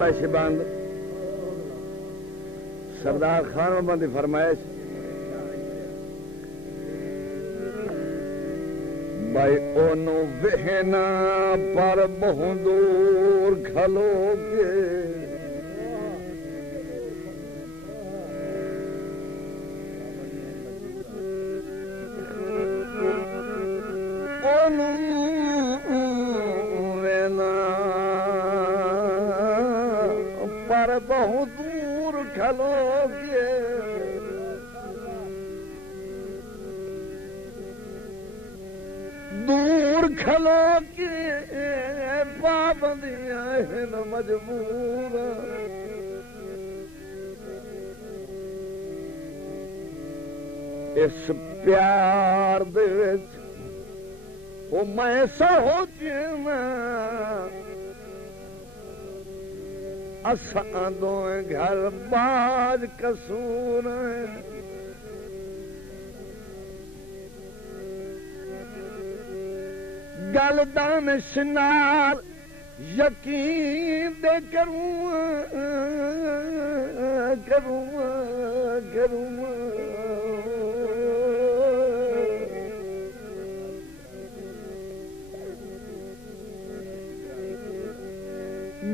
पैसे बंद सरदार खान बंदी फरमाइश भाई ओनू वेहना पर बहु दूर खलोगे ओनू वेहना पर बहु दूर खलोगे दूर खलो के पाबंदियां हैं मजबूर इस प्यार दे विच ओ मैं सहो जीना असां दोए घर बाज कसूर गल दानिश नाल यकीन दे करूं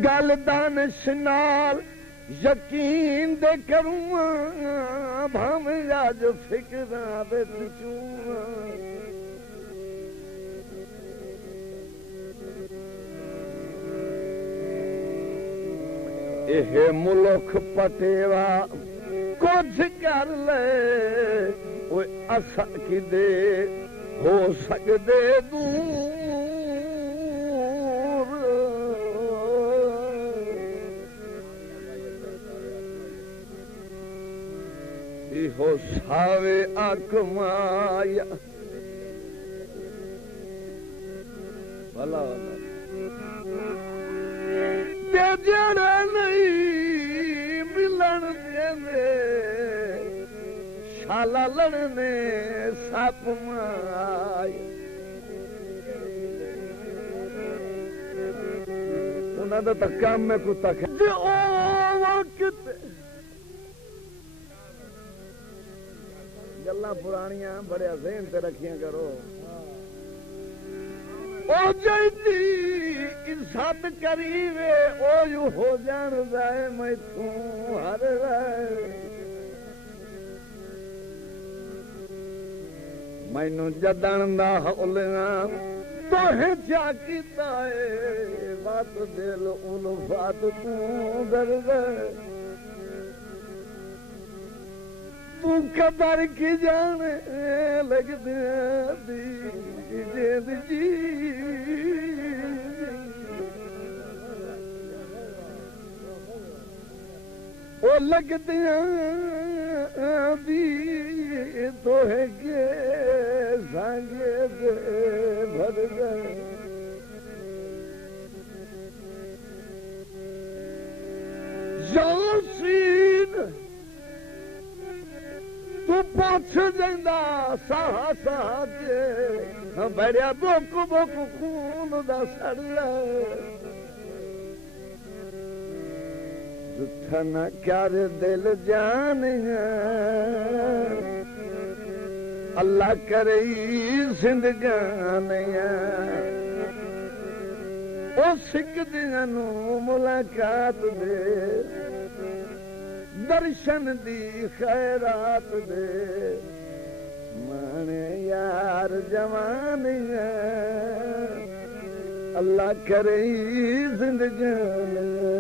गल दानिश नाल यकीन दे करूं भावें अज फिक्रां विच चूं एह मुल्क पटेवा कुछ कर ले ओए असा किदे हो सकदे दूर इहो सावे आकमाया भला जड़ा नहीं मिलन देंदे शाला लड़ने सप माए उन्होंने तो काम में कुत्ता गल्ला पुरानियां बड़े ज़हन ते रखियां करो ओ जैदी इज्जत करीवे ओ यू हो जान जाए मैं तू हर मैनू जदन दा हौलिया तोहे क्या कीता है बात दिल उल्फत तू दर्द तू कदर की जाने लग दी जी ओ लगदियां दी तोहे के सांगे दे भर गए यासीन तू पहुंच जांदा साहा साहा के बड़िया बोक बोक खून दा सड़ला जुठन कर दिल जानिया अल्लाह करे जिंदगानिया ओ सिकदियां नू मुलाकात दे दर्शन दी खैरात दे माने यार जवानिया अल्लाह करे जिंदगानिया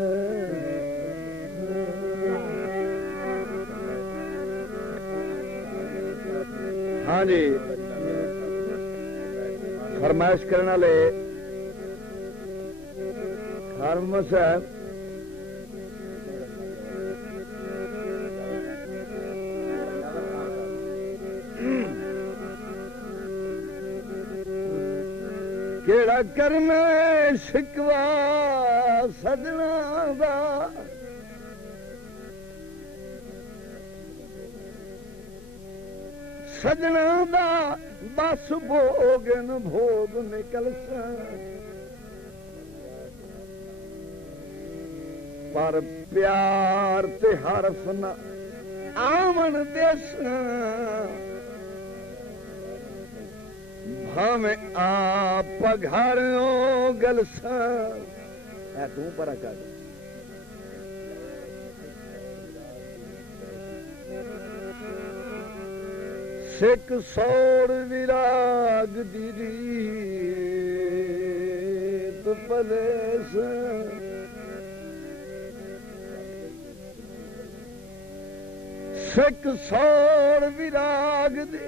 हाँ जी फरमाइश करने वाले खारमस है केड़ा करना शिकवा सजना दा सजना दा बस भोगन भोग निकल पर प्यार ते हरफ न आवन देसां भावें आप घरों गलसां ऐ तू परा कर सिख सौड़ विराग दी रीत पलेस सिख सौड़ विराग दी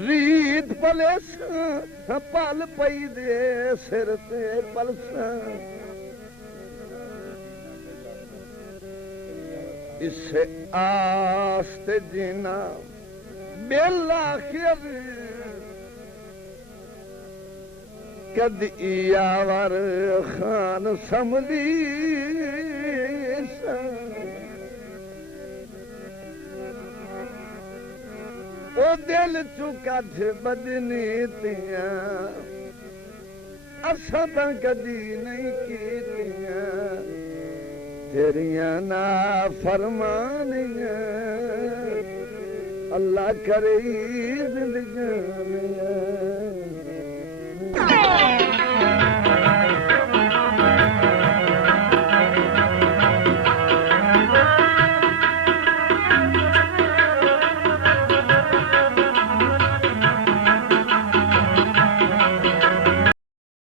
रीत पलेस पल पई दे सिर ते पलसां इसे आस्ते जीना बेला खिर कद यावर खान समझी ओ दिल चुका थे बदनीतियां असां तां कदी नहीं कीतियां तेरियां ना फरमानियां अल्लाह करे जिंदगानियां